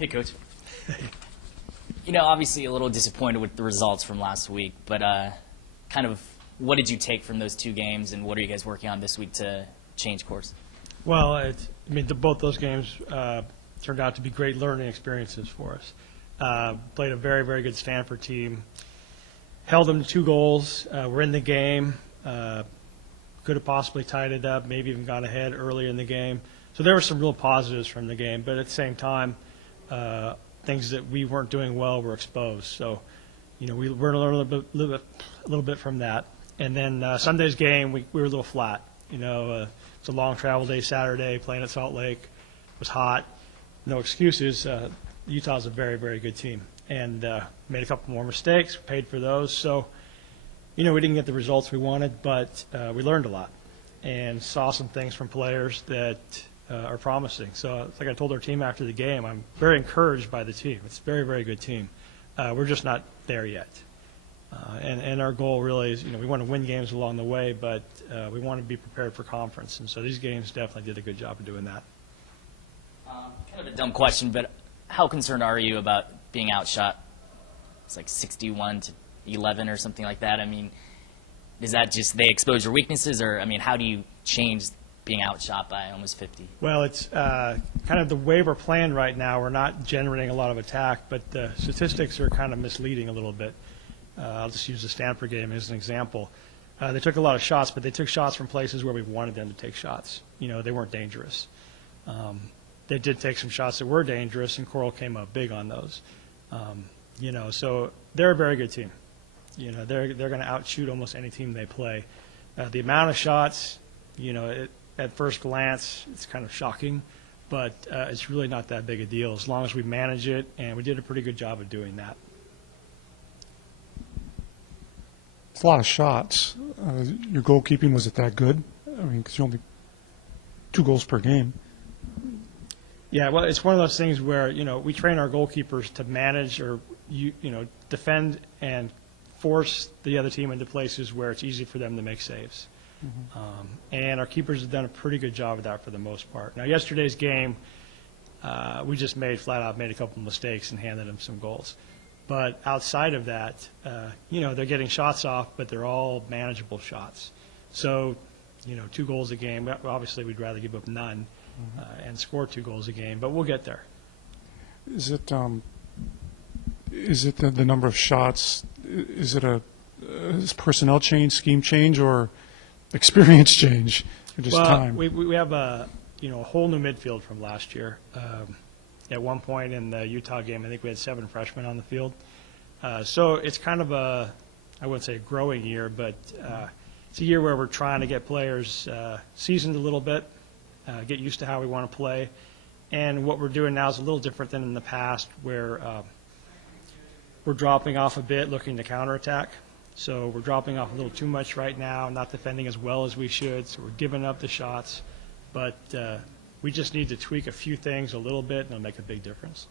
Hey, Coach. Obviously a little disappointed with the results from last week, but kind of what did you take from those two games, and what are you guys working on this week to change course? Well, both those games turned out to be great learning experiences for us. Played a very, very good Stanford team. Held them to 2 goals. We're in the game. Could have possibly tied it up, maybe even gone ahead early in the game. So there were some real positives from the game, but at the same time, things that we weren't doing well were exposed. So, we learned a little bit from that. And then Sunday's game, we were a little flat. It's a long travel day Saturday, playing at Salt Lake. It was hot. No excuses. Utah's a very, very good team. And made a couple more mistakes, paid for those. So, we didn't get the results we wanted, but we learned a lot and saw some things from players that are promising. So, it's like I told our team after the game, I'm very encouraged by the team. It's a very, very good team. We're just not there yet. And our goal really is, we want to win games along the way, but we want to be prepared for conference. And so these games definitely did a good job of doing that. Kind of a dumb question, but how concerned are you about being outshot? It's like 61-11 or something like that. Is that just they expose your weaknesses, or how do you change being outshot by almost 50? Well, it's kind of the way we're playing right now. We're not generating a lot of attack, but the statistics are kind of misleading a little bit. I'll just use the Stanford game as an example. They took a lot of shots, but they took shots from places where we wanted them to take shots. They weren't dangerous. They did take some shots that were dangerous, and Coral came up big on those. So they're a very good team. They're going to outshoot almost any team they play. The amount of shots, at first glance, it's kind of shocking, but it's really not that big a deal as long as we manage it, and we did a pretty good job of doing that. It's a lot of shots. Your goalkeeping, was it that good? Because you're only 2 goals per game. Yeah, well, it's one of those things where, we train our goalkeepers to manage or, defend and force the other team into places where it's easy for them to make saves. Mm-hmm. And our keepers have done a pretty good job of that for the most part. Now, yesterday's game, we just flat out made a couple of mistakes and handed them some goals. But outside of that, they're getting shots off, but they're all manageable shots. So, 2 goals a game. Obviously, we'd rather give up none and score 2 goals a game, but we'll get there. Is it the number of shots? Is it a personnel change, scheme change, or experience change, or just time? We have a whole new midfield from last year. At one point in the Utah game, I think we had 7 freshmen on the field. So it's kind of I wouldn't say a growing year, but it's a year where we're trying to get players seasoned a little bit, get used to how we want to play. And what we're doing now is a little different than in the past, where we're dropping off a bit, looking to counterattack. So we're dropping off a little too much right now, not defending as well as we should, so we're giving up the shots. But we just need to tweak a few things a little bit, and it'll make a big difference.